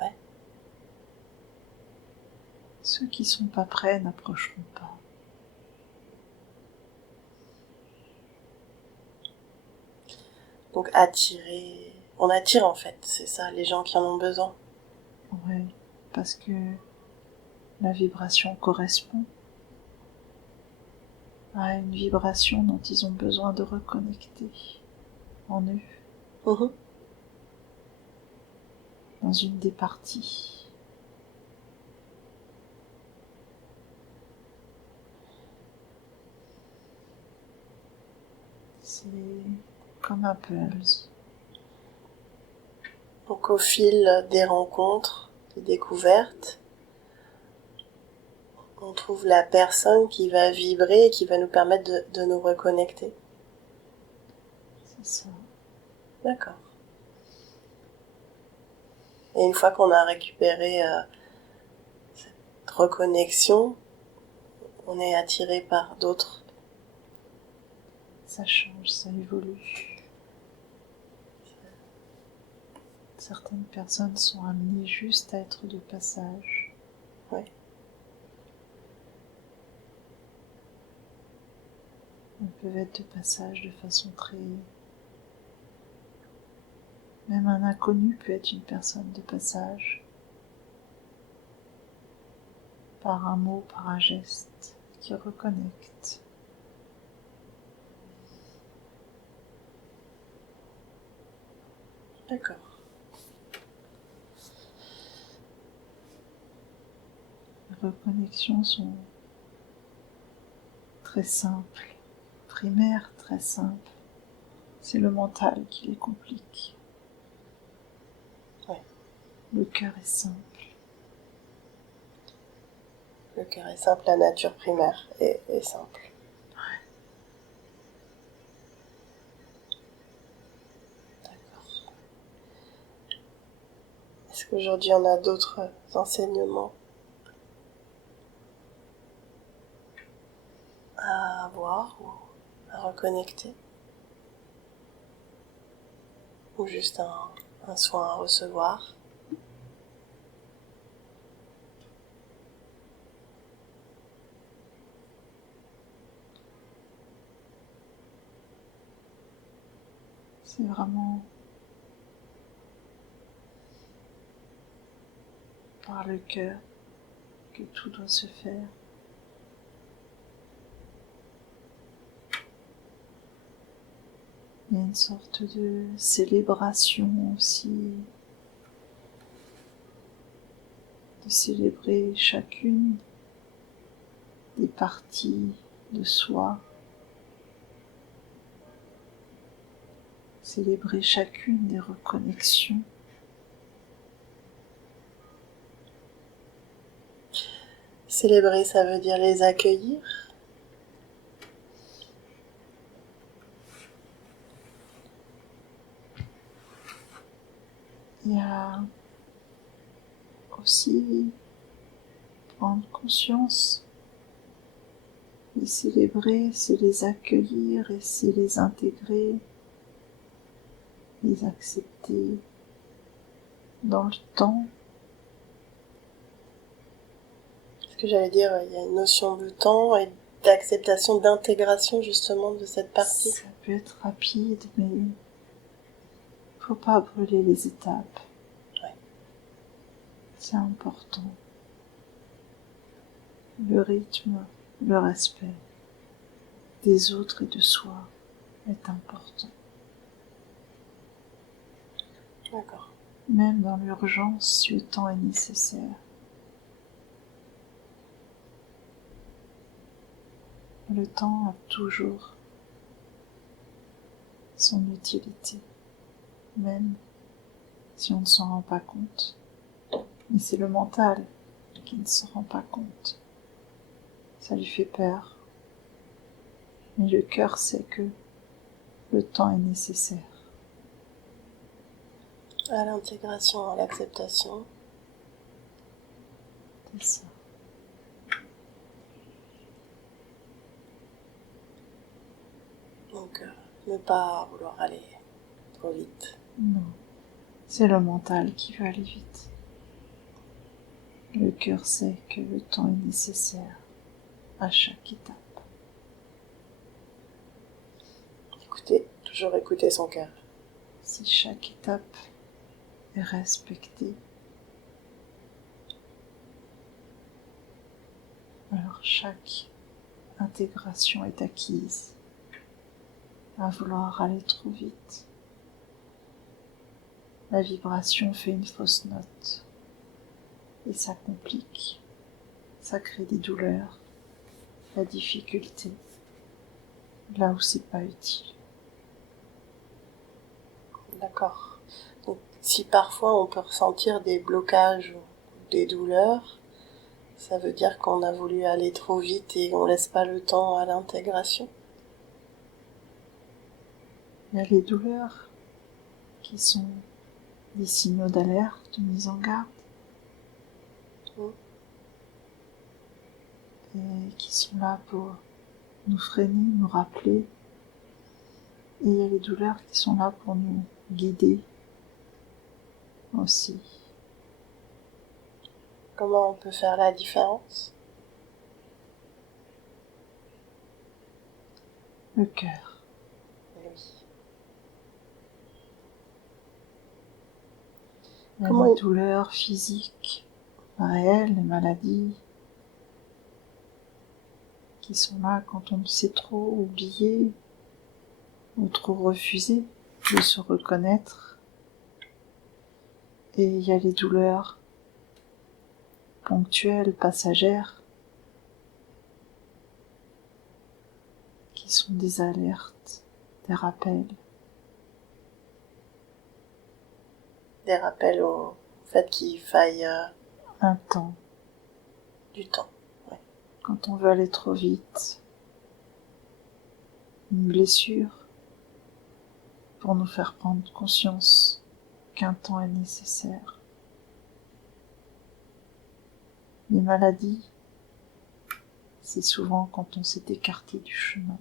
Ouais. Ceux qui sont pas prêts n'approcheront pas. Donc attirer, on attire en fait, c'est ça, les gens qui en ont besoin. Ouais, parce que la vibration correspond à une vibration dont ils ont besoin de reconnecter en eux, dans une des parties. C'est comme un puzzle. Donc au fil des rencontres, des découvertes, on trouve la personne qui va vibrer et qui va nous permettre de nous reconnecter. C'est ça. D'accord. Et une fois qu'on a récupéré cette reconnexion, on est attiré par d'autres. Ça change, ça évolue. Certaines personnes sont amenées juste à être de passage. Ouais. Elles peuvent être de passage de façon très... Même un inconnu peut être une personne de passage. Par un mot, par un geste qui reconnecte. D'accord. Les reconnexions sont très simples, primaires, très simples. C'est le mental qui les complique. Ouais. Le cœur est simple. Le cœur est simple, la nature primaire est simple. Ouais. D'accord. Est-ce qu'aujourd'hui on a d'autres enseignements à avoir ou à reconnecter? Ou juste un soin à recevoir? C'est vraiment par le cœur que tout doit se faire. Il y a une sorte de célébration aussi, de célébrer chacune des parties de soi, célébrer chacune des reconnexions. Célébrer, ça veut dire les accueillir? Il y a aussi prendre conscience. Les célébrer, c'est les accueillir et c'est les intégrer, les accepter dans le temps. Ce que j'allais dire, il y a une notion de temps et d'acceptation, d'intégration justement de cette partie. Ça peut être rapide, mais faut pas brûler les étapes. Ouais. C'est important. Le rythme, le respect des autres et de soi est important. D'accord. Même dans l'urgence, le temps est nécessaire. Le temps a toujours son utilité, même si on ne s'en rend pas compte. Mais c'est le mental qui ne s'en rend pas compte. Ça lui fait peur. Mais le cœur sait que le temps est nécessaire. À l'intégration, à l'acceptation. C'est ça. Donc, ne pas vouloir aller trop vite. Non, c'est le mental qui veut aller vite. Le cœur sait que le temps est nécessaire à chaque étape. Écoutez, toujours écouter son cœur. Si chaque étape est respectée, alors chaque intégration est acquise. À vouloir aller trop vite, la vibration fait une fausse note et ça complique, ça crée des douleurs, la difficulté, là où c'est pas utile. D'accord. Donc, si parfois on peut ressentir des blocages ou des douleurs, ça veut dire qu'on a voulu aller trop vite et on laisse pas le temps à l'intégration. Il y a les douleurs qui sont des signaux d'alerte, de mise en garde, et qui sont là pour nous freiner, nous rappeler. Et il y a les douleurs qui sont là pour nous guider aussi. Comment on peut faire la différence? Le cœur. Oui. Il y a Comment les douleurs physiques, réelles, les maladies, qui sont là quand on sait trop oublier ou trop refuser de se reconnaître. Et il y a les douleurs ponctuelles, passagères, qui sont des alertes, des rappels. Des rappels au fait qu'il faille Un temps, du temps. quand on veut aller trop vite, une blessure, pour nous faire prendre conscience qu'un temps est nécessaire. Les maladies, c'est souvent quand on s'est écarté du chemin.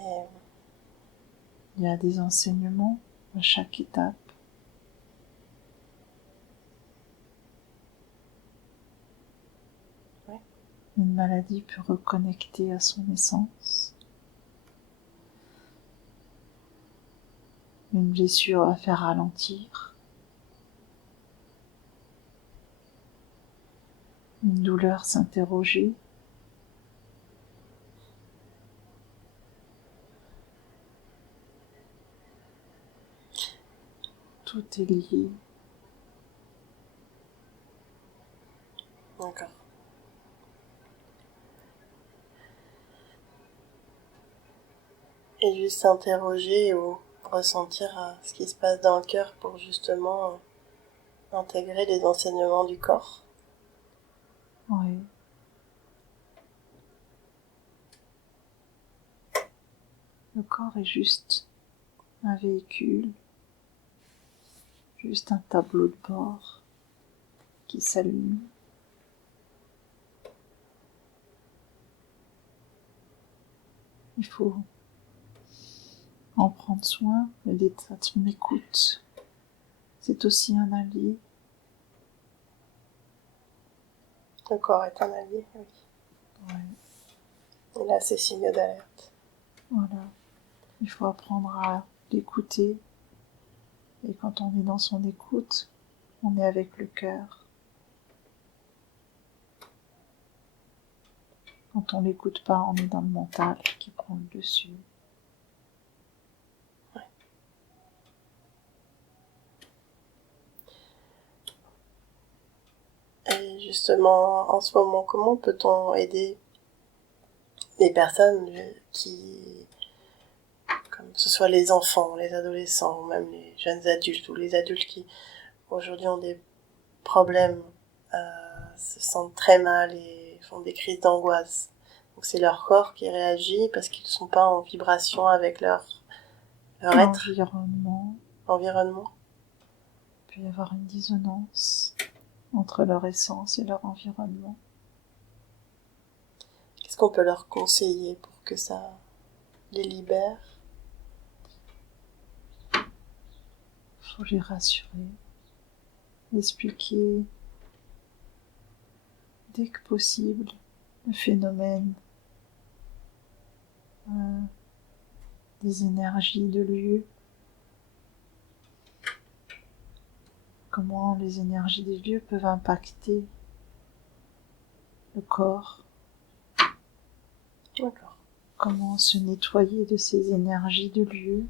Et Il y a des enseignements à chaque étape. ouais. Une maladie peut reconnecter à son essence. Une blessure va faire ralentir. Une douleur s'interroger. Tout est lié. D'accord. Et juste s'interroger ou ressentir ce qui se passe dans le cœur pour justement intégrer les enseignements du corps. Oui. Le corps est juste un véhicule, juste un tableau de bord qui s'allume. Il faut en prendre soin, et d'être à son écoute. C'est aussi un allié. Le corps est un allié, oui. Ouais. Et là, c'est signe d'alerte. Voilà. Il faut apprendre à l'écouter. Et quand on est dans son écoute, on est avec le cœur. Quand on l'écoute pas, on est dans le mental qui prend le dessus. Et justement, en ce moment, comment peut-on aider les personnes qui, comme ce soit les enfants, les adolescents, ou même les jeunes adultes, ou les adultes qui aujourd'hui ont des problèmes, se sentent très mal et font des crises d'angoisse. Donc c'est leur corps qui réagit parce qu'ils ne sont pas en vibration avec leur être. Environnement. Il peut y avoir une dissonance entre leur essence et leur environnement. Qu'est-ce qu'on peut leur conseiller pour que ça les libère? Il faut les rassurer, expliquer dès que possible le phénomène des énergies de lieu, comment les énergies des lieux peuvent impacter le corps. D'accord. Comment se nettoyer de ces énergies de lieu,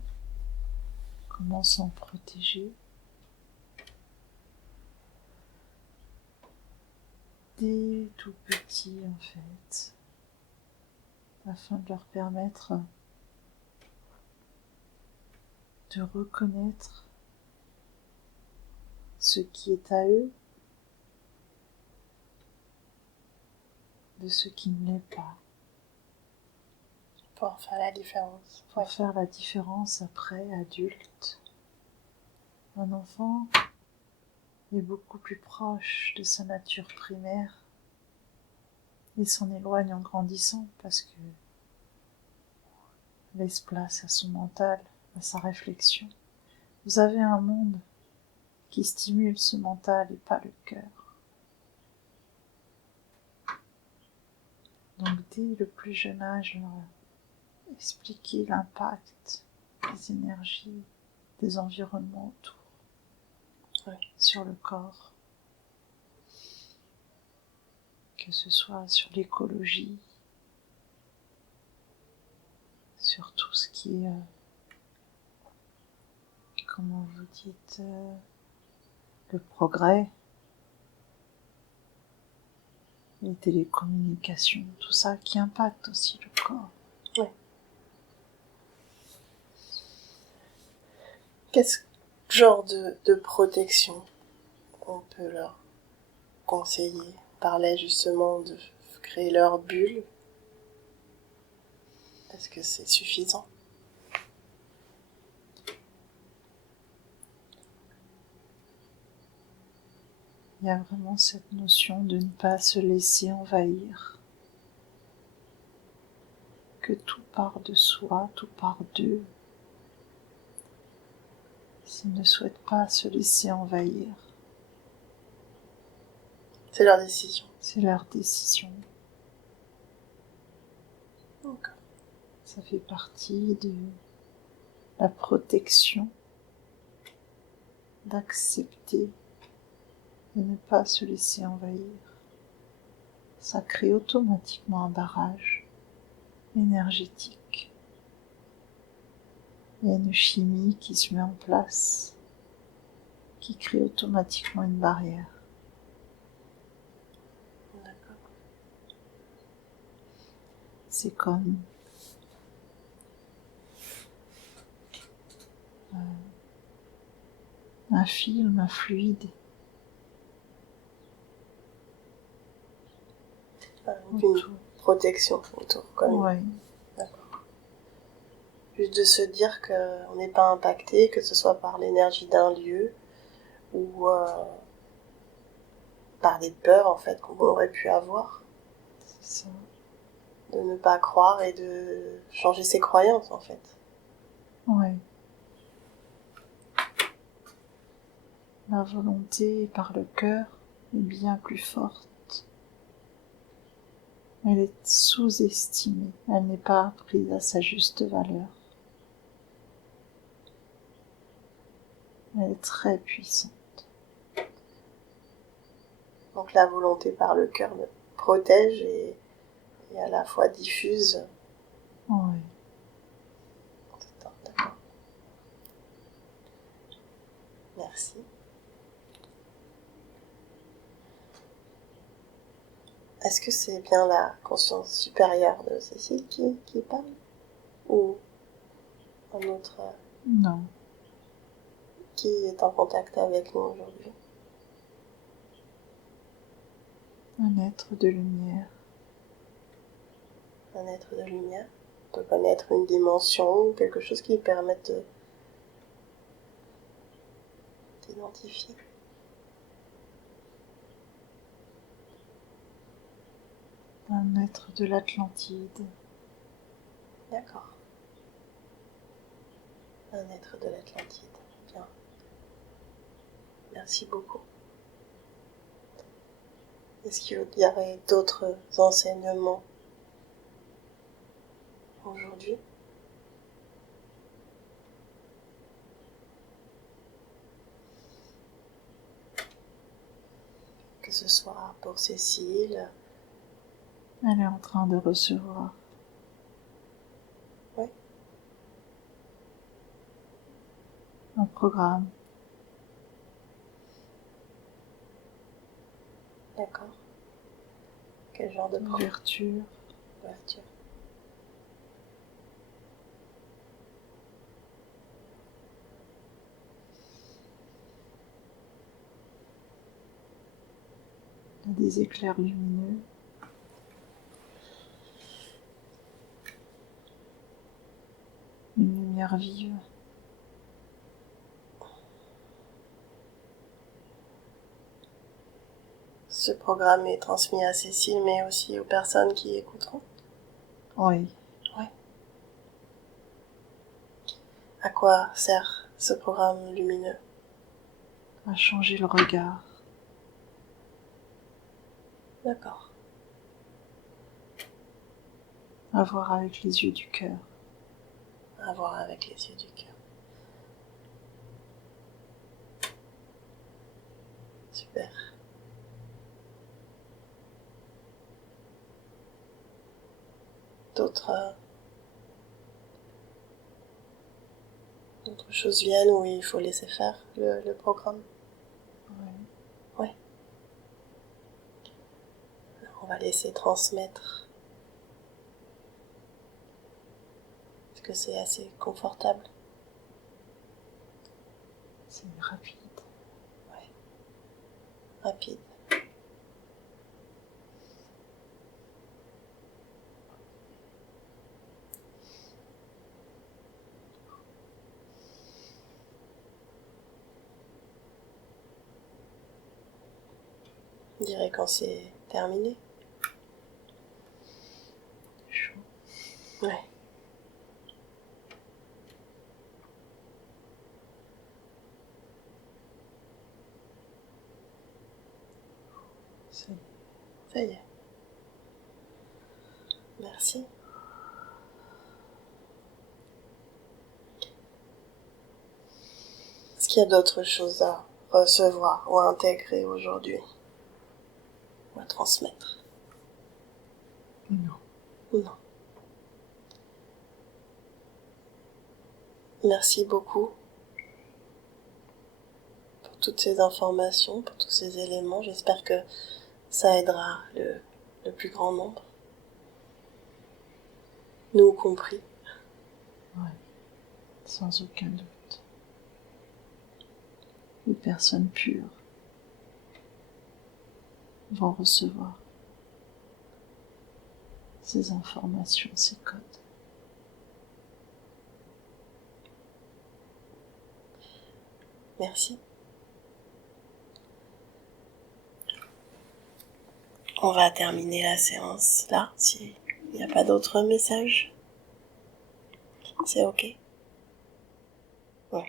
comment s'en protéger. Dès tout petit en fait, afin de leur permettre de reconnaître ce qui est à eux de ce qui ne l'est pas. Pour faire la différence. Pour faire la différence après, adulte. Un enfant est beaucoup plus proche de sa nature primaire et s'en éloigne en grandissant parce que laisse place à son mental, à sa réflexion. Vous avez un monde qui stimule ce mental et pas le cœur. Donc dès le plus jeune âge, leur expliquer l'impact des énergies, des environnements autour, sur le corps, que ce soit sur l'écologie, sur tout ce qui est, comment vous dites, le progrès, les télécommunications, tout ça qui impacte aussi le corps. Oui. Quel genre de protection on peut leur conseiller? On parlait justement de créer leur bulle. Est-ce que c'est suffisant? Il y a vraiment cette notion de ne pas se laisser envahir, que tout part de soi, tout part d'eux. S'ils ne souhaitent pas se laisser envahir, c'est leur décision. C'est leur décision. D'accord. Ça fait partie de la protection, d'accepter de ne pas se laisser envahir. Ça crée automatiquement un barrage énergétique. Il y a une chimie qui se met en place, qui crée automatiquement une barrière. D'accord. C'est comme un film, un fluide. Une protection autour, comme ouais. D'accord. Juste de se dire qu'on n'est pas impacté, que ce soit par l'énergie d'un lieu ou par des peurs en fait qu'on aurait pu avoir. C'est ça. De ne pas croire et de changer ses croyances en fait. Ouais. La volonté par le cœur est bien plus forte. Elle est sous-estimée, elle n'est pas prise à sa juste valeur. Elle est très puissante. Donc la volonté par le cœur me protège et à la fois diffuse. Oui. D'accord. Merci. Est-ce que c'est bien la conscience supérieure de Cécile qui parle? Ou un autre Non, qui est en contact avec nous aujourd'hui? un être de lumière. Un être de lumière? On peut connaître une dimension ou quelque chose qui permette d'identifier. Un être de l'Atlantide. D'accord. Un être de l'Atlantide. Bien. Merci beaucoup. Est-ce qu'il y aurait d'autres enseignements aujourd'hui? Que ce soit pour Cécile. Elle est en train de recevoir. Oui. Un programme. D'accord. Quel genre de programme? Ouverture. Ouverture. Il y a des éclairs lumineux. Une lumière vive. Ce programme est transmis à Cécile, mais aussi aux personnes qui écouteront. Oui. Oui. À quoi sert ce programme lumineux? À changer le regard. D'accord. À voir avec les yeux du cœur. À voir avec les yeux du cœur. Super. D'autres choses viennent où il faut laisser faire le programme. Oui. Oui. On va laisser transmettre. Est-ce que c'est assez confortable? C'est rapide. Oui. Rapide. On dirait quand c'est terminé. Chaud. Ouais. Ça y est. Ça y est. Merci. Est-ce qu'il y a d'autres choses à recevoir ou à intégrer aujourd'hui? Ou à transmettre? Non. Non. Merci beaucoup pour toutes ces informations, pour tous ces éléments. J'espère que ça aidera le plus grand nombre. Nous compris. Ouais. Sans aucun doute. Les personnes pures vont recevoir ces informations, ces codes. Merci. On va terminer la séance là, s'il n'y a pas d'autres messages. C'est ok? Oui.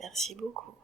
Merci beaucoup.